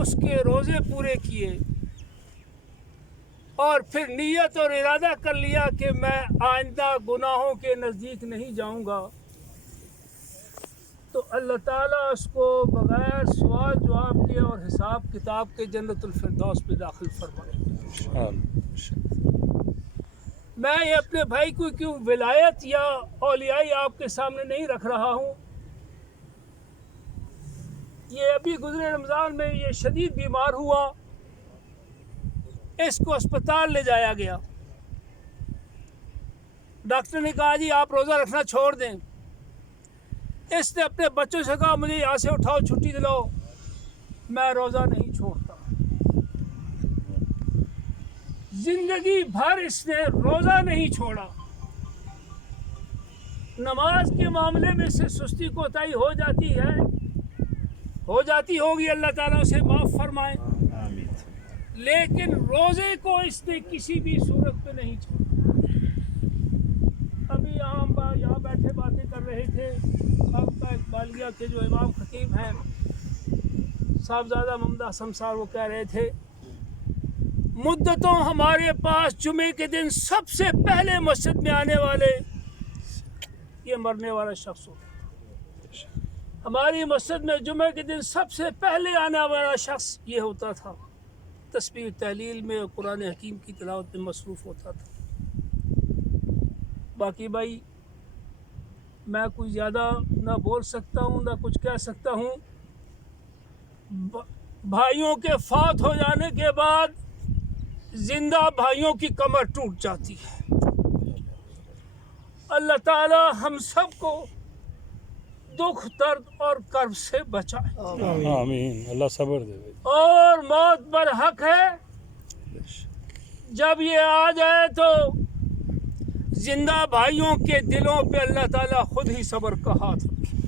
اس کے روزے پورے کیے اور پھر نیت اور ارادہ کر لیا کہ میں آئندہ گناہوں کے نزدیک نہیں جاؤں گا، تو اللہ تعالیٰ اس کو بغیر سوال جواب کے اور حساب کتاب کے جنت الفردوس پہ داخل فرمائے۔ میں یہ اپنے بھائی کو کیوں ولایت یا اولیائی آپ کے سامنے نہیں رکھ رہا ہوں، یہ ابھی گزرے رمضان میں یہ شدید بیمار ہوا، اس کو اسپتال لے جایا گیا، ڈاکٹر نے کہا جی آپ روزہ رکھنا چھوڑ دیں۔ اس نے اپنے بچوں سے کہا مجھے یہاں سے اٹھاؤ، چھٹی دلاؤ، میں روزہ نہیں چھوڑتا۔ زندگی بھر اس نے روزہ نہیں چھوڑا۔ نماز کے معاملے میں سے سستی کوتاہی ہو جاتی ہے، ہو جاتی ہوگی، اللہ تعالیٰ اسے معاف فرمائے، لیکن روزے کو اس نے کسی بھی صورت پہ نہیں چھوڑا۔ ابھی ہم یہاں بیٹھے باتیں کر رہے تھے، خانقاہ اقبالیہ کے جو امام خطیب ہیں صاحبزادہ محمد اعظم صاحب، وہ کہہ رہے تھے مدتوں ہمارے پاس جمعے کے دن سب سے پہلے مسجد میں آنے والے یہ مرنے والا شخص ہوتا تھا۔ ہماری مسجد میں جمعے کے دن سب سے پہلے آنے والا شخص یہ ہوتا تھا، تسبیح تحلیل میں اور قرآن حکیم کی تلاوت میں مصروف ہوتا تھا۔ باقی بھائی میں کوئی زیادہ نہ بول سکتا ہوں نہ کچھ کہہ سکتا ہوں۔ بھائیوں کے فوت ہو جانے کے بعد زندہ بھائیوں کی کمر ٹوٹ جاتی ہے۔ اللہ تعالی ہم سب کو دکھ درد اور کرب سے بچائے، آمین، اللہ صبر دے۔ اور موت برحق ہے، جب یہ آ جائے تو زندہ بھائیوں کے دلوں پہ اللہ تعالیٰ خود ہی صبر کا ہاتھ رکھے۔